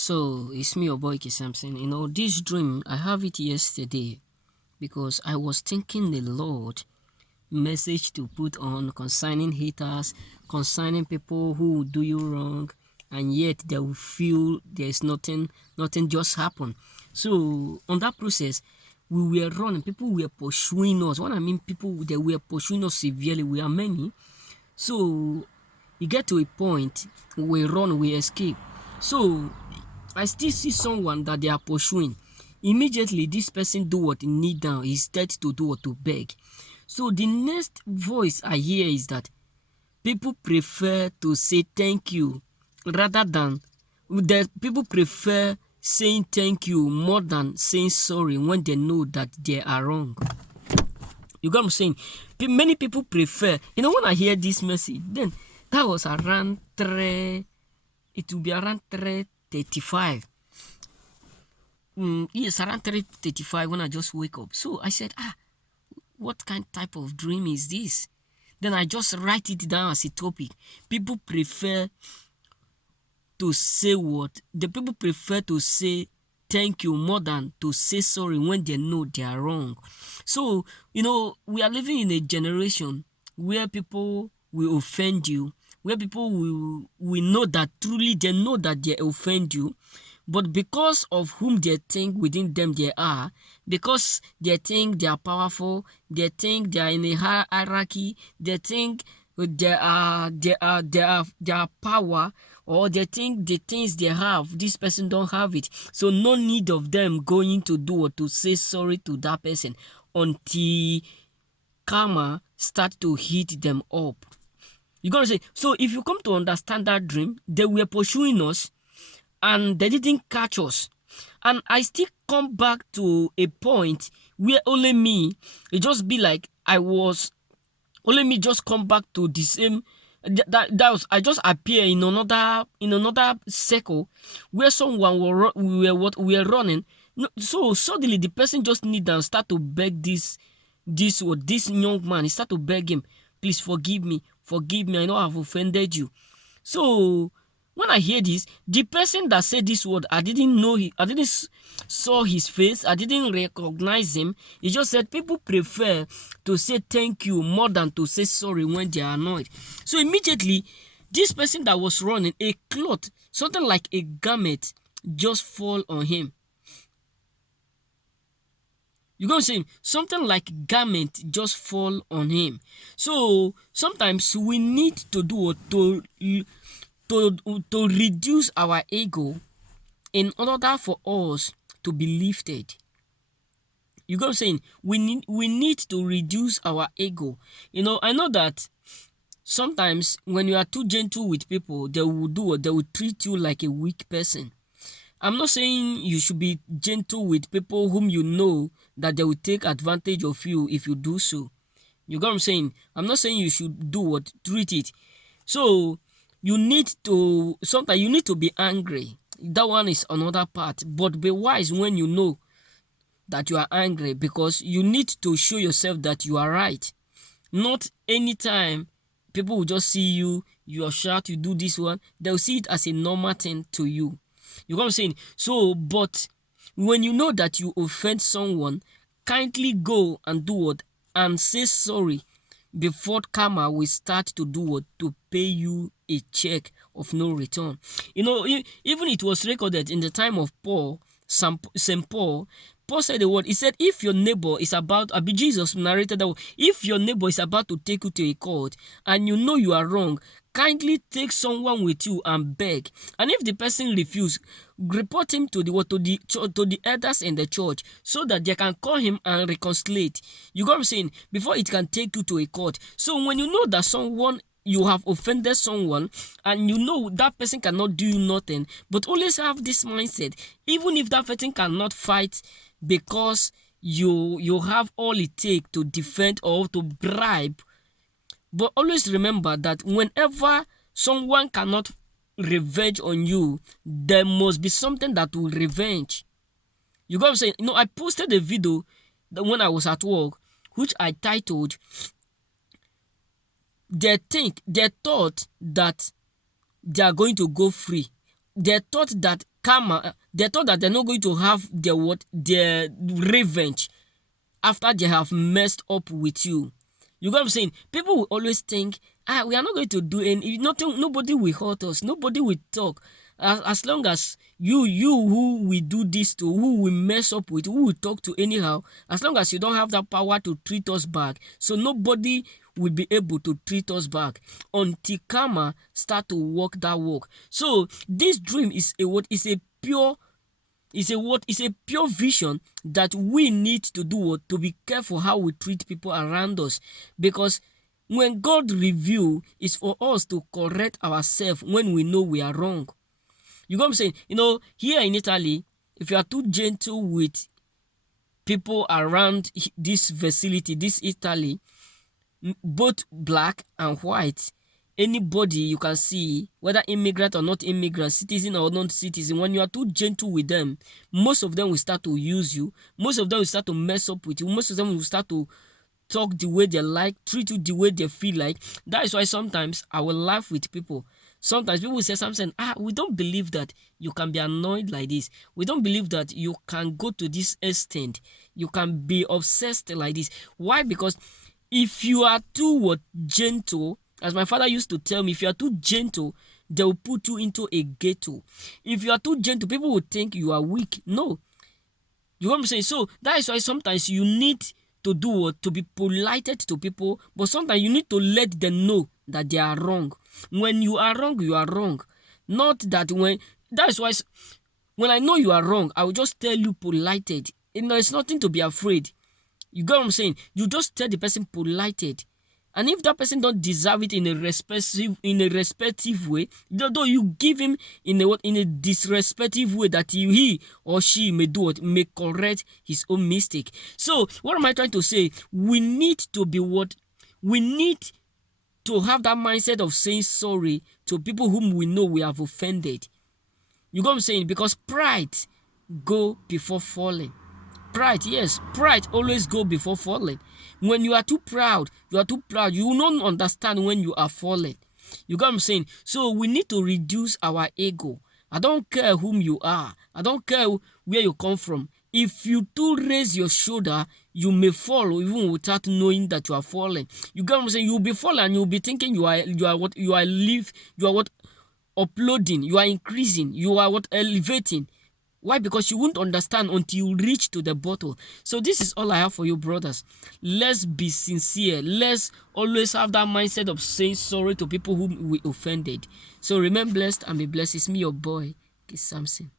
So it's me, your boy K Samson. This dream I have it yesterday because I was thinking the Lord message to put on concerning haters, concerning people who will do you wrong, and yet they will feel there's nothing just happened. So on that process, we were running, people were pursuing us. What I mean, people they were pursuing us severely. We are many. So you get to a point, we run, we escape. So I still see someone that they are pursuing. Immediately, this person do what? Kneel down. He starts to do what? To beg. So the next voice I hear is that people prefer to say thank you rather than that people prefer saying thank you more than saying sorry when they know that they are wrong. You got what I'm saying? Many people prefer, when I hear this message, then that was around 3, it will be around 3:35. Yes, around 3:35 when I just wake up. So I said, what kind type of dream is this? Then I just write it down as a topic. People prefer to say what? The people prefer to say thank you more than to say sorry when they know they are wrong. So, we are living in a generation where people will offend you, where people will know that truly they know that they offend you, but because of whom they think within them they are, because they think they are powerful, they think they are in a hierarchy, they think they are power, or they think the things they have, this person don't have it. So no need of them going to do or to say sorry to that person until karma start to hit them up. You gotta say, so if you come to understand that dream, they were pursuing us and they didn't catch us. And I still come back to a point where only me, it just be like only me just come back to the same. That was, I just appear in another circle where someone we were running. No, so suddenly the person just need and start to beg this young man. He start to beg him, please forgive me. I know I've offended you. So when I hear this, the person that said this word, I didn't know I didn't saw his face, I didn't recognize him. He just said people prefer to say thank you more than to say sorry when they are annoyed. So immediately, this person that was running, a cloth, something like a garment, just fall on him. You gonna say something like garment just fall on him. So sometimes we need to do to reduce our ego in order for us to be lifted. You got what I'm saying? We need to reduce our ego. I know that sometimes when you are too gentle with people, they will treat you like a weak person. I'm not saying you should be gentle with people whom you know that they will take advantage of you if you do so. You got what I'm saying? I'm not saying you should treat it. So sometimes you need to be angry. That one is another part. But be wise when you know that you are angry, because you need to show yourself that you are right. Not anytime people will just see you are short, you do this one, they'll see it as a normal thing to you. You know what I'm saying? So, but when you know that you offend someone, kindly go and do what? And say sorry before karma will start to do what? To pay you a check of no return. Even it was recorded in the time of Paul, St. Paul. Paul said the word, he said, if your neighbor is about, Jesus narrated that, if your neighbor is about to take you to a court and you know you are wrong, kindly take someone with you and beg. And if the person refuses, report him to the elders in the church so that they can call him and reconcile. You got what I'm saying? Before it can take you to a court. So when you know that you have offended someone and you know that person cannot do you nothing, but always have this mindset, even if that person cannot fight because you have all it takes to defend or to bribe. But always remember that whenever someone cannot revenge on you, there must be something that will revenge. You got what I'm saying? I posted a video when I was at work, which I titled, they thought that they are going to go free. they thought that karma, they thought that they're not going to have their revenge after they have messed up with you. You got what I'm saying? People will always think, we are not going to do any, nothing, nobody will hurt us, nobody will talk. As long as you who we do this to, who we mess up with, who we talk to anyhow, as long as you don't have that power to treat us back, so nobody will be able to treat us back until karma start to walk that walk. So this dream is a what? Is a pure, is a what? Is a pure vision that we need to do what? To be careful how we treat people around us, because when God review is for us to correct ourselves when we know we are wrong. You know what I'm saying? You know, here in Italy, if you are too gentle with people around this facility, this Italy, both black and white, anybody you can see, whether immigrant or not immigrant, citizen or non-citizen, when you are too gentle with them, most of them will start to use you. Most of them will start to mess up with you. Most of them will start to talk the way they like, treat you the way they feel like. That is why sometimes I will laugh with people. Sometimes people say something, we don't believe that you can be annoyed like this. We don't believe that you can go to this extent. You can be obsessed like this. Why? Because if you are too gentle, as my father used to tell me, if you are too gentle, they will put you into a ghetto. If you are too gentle, people will think you are weak. No. You know what I'm saying? So that is why sometimes you need to do what? To be polite to people, but sometimes you need to let them know that they are wrong. When you are wrong, you are wrong. Not that that is why when I know you are wrong, I will just tell you polite. It's nothing to be afraid. You get what I'm saying? You just tell the person polite. And if that person don't deserve it in a respective way, though you give him in a disrespectful way that he or she may do what? May correct his own mistake. So what am I trying to say? We need to be what? We need to have that mindset of saying sorry to people whom we know we have offended. You know what I'm saying? Because pride go before falling. Pride, yes, pride always go before falling. When you are too proud, you will not understand when you are falling. You got what I'm saying? So we need to reduce our ego. I don't care whom you are. I don't care where you come from. If you too raise your shoulder, you may fall even without knowing that you are falling. You got what I'm saying? You'll be falling and you'll be thinking you are uploading, you are increasing, you are elevating. Why? Because you won't understand until you reach to the bottle. So this is all I have for you, brothers. Let's be sincere. Let's always have that mindset of saying sorry to people whom we offended. So remain blessed and be blessed. It's me, your boy, Kid Samson.